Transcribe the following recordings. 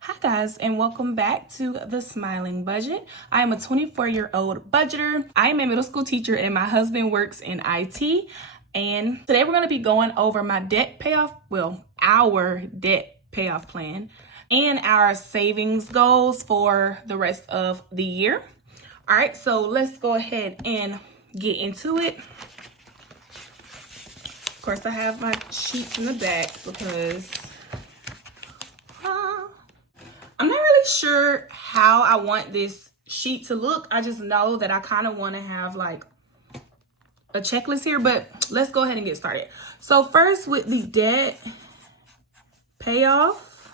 Hi guys, and welcome back to The Smiling Budget. I am a 24-year-old budgeter. I am a middle school teacher and my husband works in IT. And today we're going to be going over my debt payoff, our debt payoff plan and our savings goals for the rest of the year. All right, so let's go ahead and get into it. Of course, I have my sheets in the back because I'm not really sure how I want this sheet to look. I just know that I kind of want to have like a checklist here, but let's go ahead and get started. So first with the debt payoff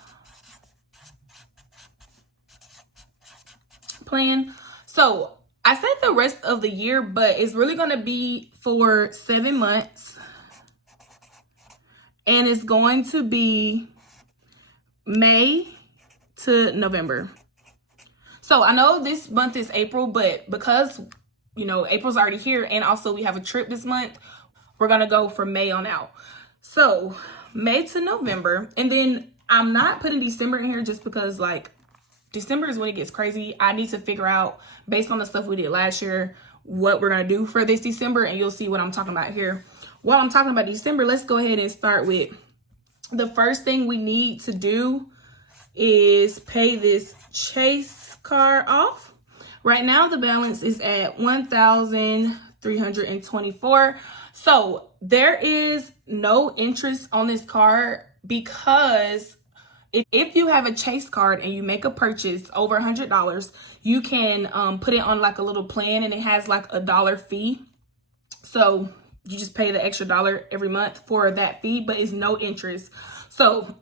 plan. So I said the rest of the year, but it's really going to be for 7 months. And it's going to be May to November. So I know this month is April, but because, April's already here and also we have a trip this month, we're going to go for May on out. So May to November. And then I'm not putting December in here just because December is when it gets crazy. I need to figure out, based on the stuff we did last year, what we're going to do for this December. And you'll see what I'm talking about here. While I'm talking about December, let's go ahead and start with the first thing we need to do is pay this Chase card off. Right now, the balance is at $1,324. So there is no interest on this card because if you have a Chase card and you make a purchase over $100, you can put it on like a little plan and it has like a $1 fee. So you just pay the extra $1 every month for that fee, but it's no interest. So,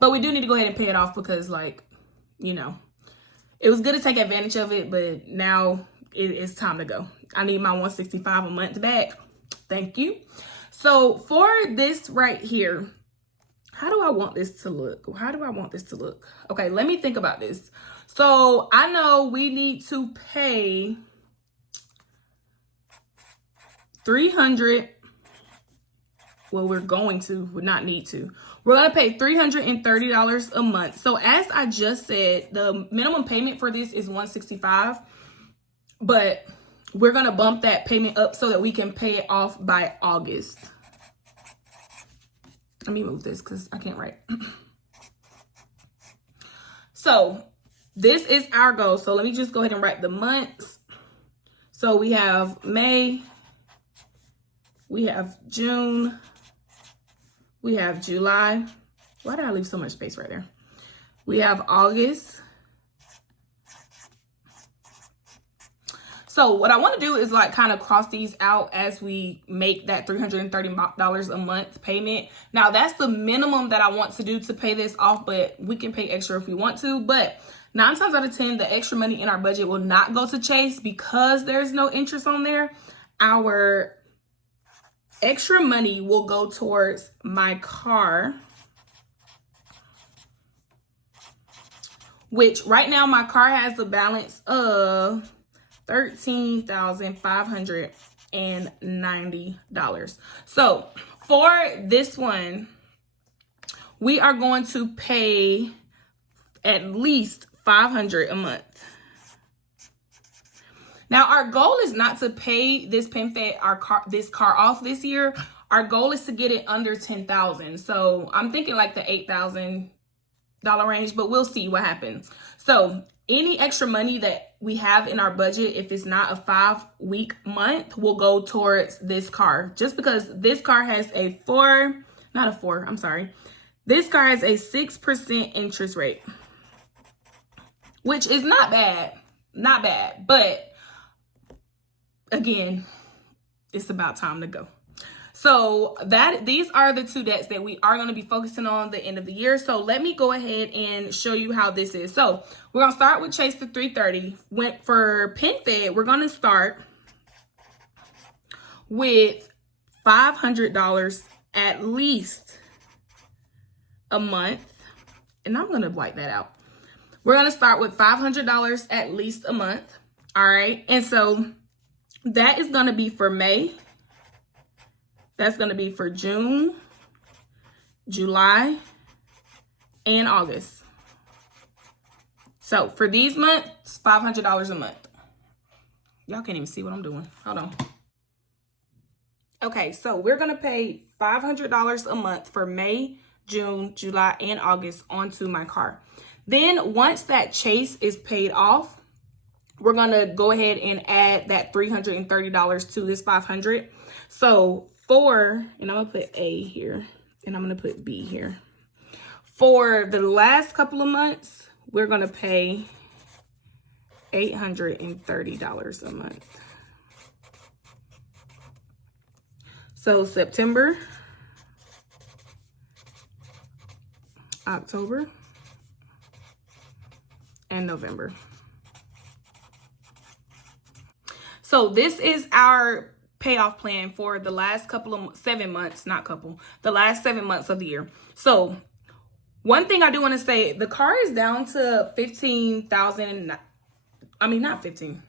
but we do need to go ahead and pay it off because it was good to take advantage of it, but now it's time to go. I need my $165 a month back. Thank you. So for this right here, how do I want this to look? Okay, let me think about this. So I know we need to pay $300. Well, we're going to pay $330 a month. So as I just said, the minimum payment for this is $165, but we're going to bump that payment up so that we can pay it off by August. Let me move this because I can't write. So this is our goal. So let me just go ahead and write the months. So we have May, we have June, we have July. Why did I leave so much space right there? We have August. So what I want to do is kind of cross these out as we make that $330 a month payment. Now that's the minimum that I want to do to pay this off, but we can pay extra if we want to. But 9 times out of 10, the extra money in our budget will not go to Chase because there's no interest on there. Our extra money will go towards my car, which right now my car has a balance of $13,590. So for this one, we are going to pay at least $500 a month. Now, our goal is not to pay this this car off this year. Our goal is to get it under $10,000. So I'm thinking like the $8,000 range, but we'll see what happens. So any extra money that we have in our budget, if it's not a 5-week month, will go towards this car. Just because this car has this car has a 6% interest rate, which is not bad, but again, it's about time to go. So these are the 2 debts that we are going to be focusing on the end of the year. So let me go ahead and show you how this is. So we're going to start with Chase the $330. For PenFed, we're going to start with $500 at least a month. And I'm going to wipe that out. We're going to start with $500 at least a month. All right. And so that is going to be for May. That's going to be for June, July, and August. So for these months, $500 a month. Y'all can't even see what I'm doing. Hold on. Okay, so we're gonna pay $500 a month for May, June, July, and August onto my car. Then once that chase is paid off, we're gonna go ahead and add that $330 to this $500. So and I'm gonna put A here, and I'm gonna put B here. For the last couple of months, we're gonna pay $830 a month. So September, October, and November. So this is our payoff plan for the last the last 7 months of the year. So one thing I do want to say, the car is down to 15,000. I mean, not 15.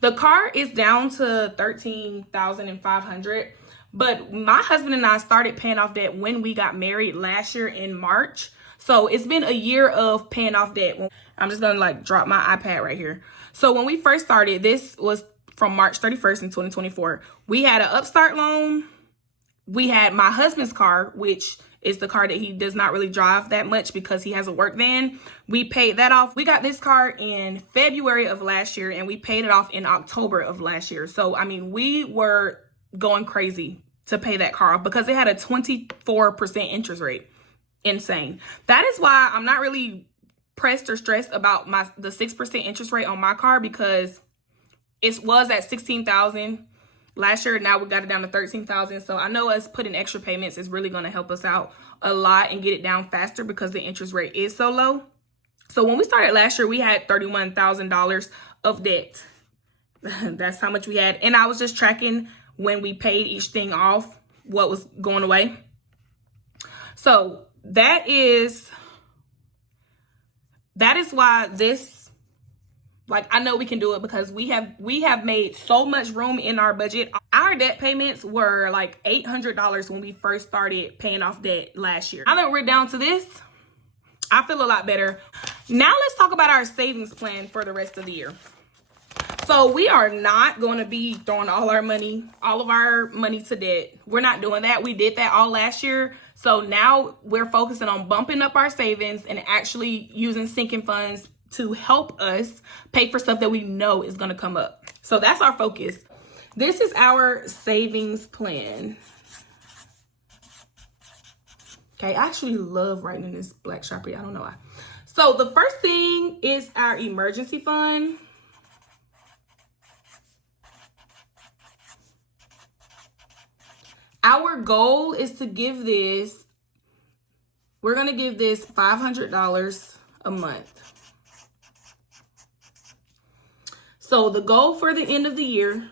The car is down to 13,500. But my husband and I started paying off debt when we got married last year in March. So it's been a year of paying off debt. I'm just going to like drop my iPad right here. So when we first started, this was from March 31st in 2024. We had an Upstart loan. We had my husband's car, which is the car that he does not really drive that much because he has a work van. We paid that off. We got this car in February of last year, and we paid it off in October of last year. So, I mean, we were going crazy to pay that car off because it had a 24% interest rate. Insane. That is why I'm not really pressed or stressed about the 6% interest rate on my car, because it was at 16,000 last year. Now we got it down to 13,000. So I know us putting extra payments is really going to help us out a lot and get it down faster because the interest rate is so low. So when we started last year, we had $31,000 of debt. That's how much we had. And I was just tracking when we paid each thing off, what was going away. So that is why this, like, I know we can do it because we have made so much room in our budget. Our debt payments were like $800 when we first started paying off debt last year. Now that we're down to this, I feel a lot better. Now let's talk about our savings plan for the rest of the year. So we are not going to be throwing all of our money to debt. We're not doing that. We did that all last year. So now we're focusing on bumping up our savings and actually using sinking funds to help us pay for stuff that we know is going to come up. So that's our focus. This is our savings plan. Okay, I actually love writing in this black Sharpie. I don't know why. So the first thing is our emergency fund. Our goal is to give this, we're going to give this $500 a month. So the goal for the end of the year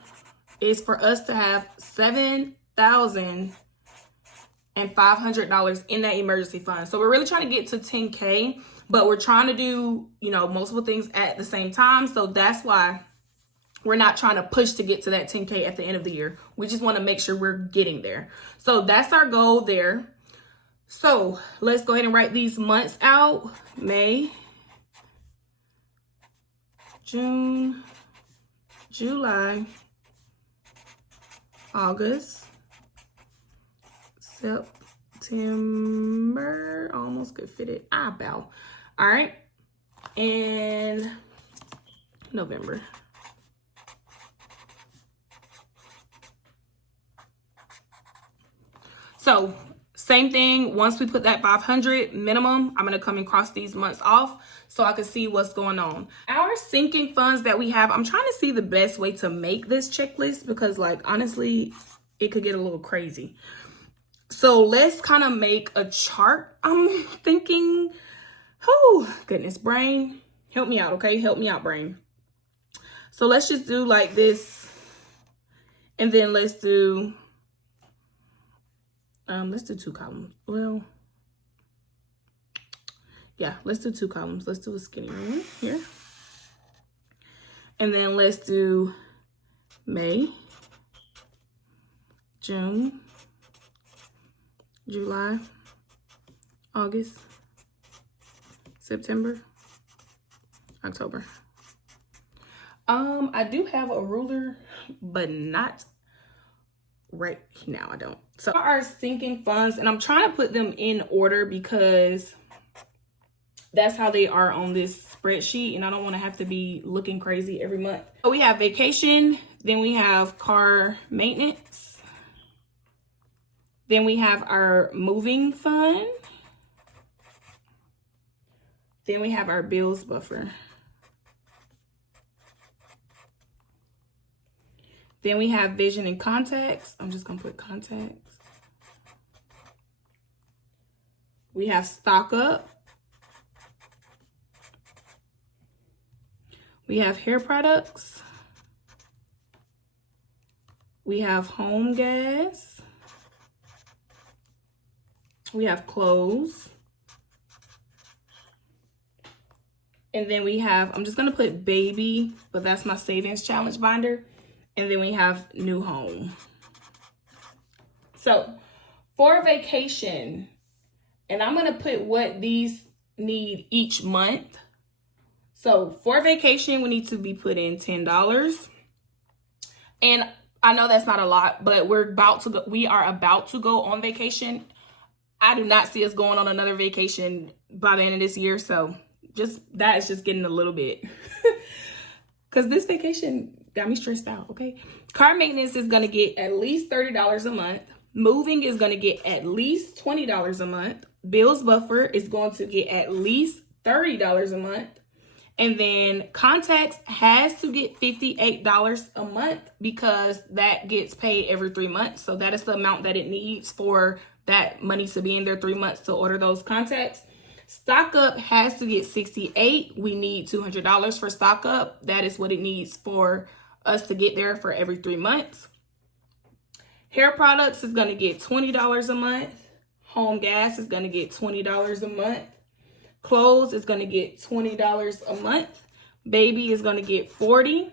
is for us to have $7,500 in that emergency fund. So we're really trying to get to 10K, but we're trying to do, multiple things at the same time. So that's why we're not trying to push to get to that 10K at the end of the year. We just want to make sure we're getting there. So that's our goal there. So let's go ahead and write these months out. May, June, July, August, September. Almost could fit it. All right. And November. So same thing, once we put that 500 minimum, I'm going to come and cross these months off so I can see what's going on. Our sinking funds that we have, I'm trying to see the best way to make this checklist because, like, honestly, it could get a little crazy. So let's kind of make a chart. I'm thinking, oh, goodness, brain, help me out, okay? Help me out, brain. So let's just do like this, and then let's do 2 columns. Well, yeah, let's do 2 columns. Let's do a skinny one here. And then let's do May, June, July, August, September, October. I do have a ruler, but not right now. I don't. So our sinking funds, and I'm trying to put them in order because that's how they are on this spreadsheet, and I don't want to have to be looking crazy every month. So we have vacation, then we have car maintenance, then we have our moving fund, then we have our bills buffer, then we have vision and contacts. I'm just gonna put contacts. We have stock up. We have hair products. We have home gas. We have clothes. And then we have, I'm just gonna put baby, but that's my savings challenge binder. And then we have new home. So for vacation, and I'm gonna put what these need each month. So for vacation, we need to be putting $10. And I know that's not a lot, but we are about to go on vacation. I do not see us going on another vacation by the end of this year. So that is just getting a little bit, because this vacation got me stressed out, okay? Car maintenance is gonna get at least $30 a month. Moving is gonna get at least $20 a month. Bills buffer is going to get at least $30 a month. And then contacts has to get $58 a month because that gets paid every 3 months. So that is the amount that it needs for that money to be in there 3 months to order those contacts. Stock up has to get $68. We need $200 for stock up. That is what it needs for us to get there for every 3 months. Hair products is going to get $20 a month. Home gas is going to get $20 a month. Clothes is going to get $20 a month. Baby is going to get $40.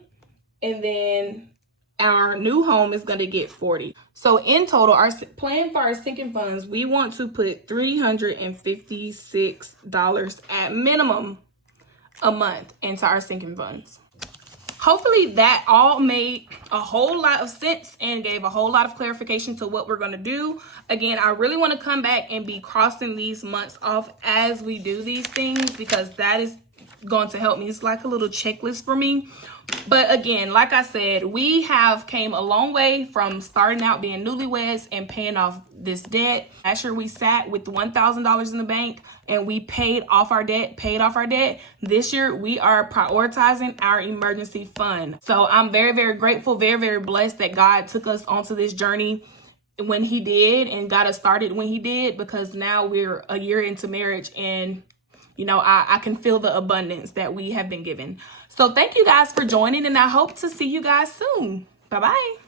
And then our new home is going to get $40. So in total, our plan for our sinking funds, we want to put $356 at minimum a month into our sinking funds. Hopefully that all made a whole lot of sense and gave a whole lot of clarification to what we're going to do. Again, I really want to come back and be crossing these months off as we do these things, because that is going to help me. It's like a little checklist for me. But again, like I said, we have came a long way from starting out being newlyweds and paying off this debt. Last year we sat with $1,000 in the bank and we paid off our debt. This year we are prioritizing our emergency fund. So I'm very, very grateful, very, very blessed that God took us onto this journey when he did and got us started when he did, because now we're a year into marriage and you know, I can feel the abundance that we have been given. So thank you guys for joining, and I hope to see you guys soon. Bye-bye.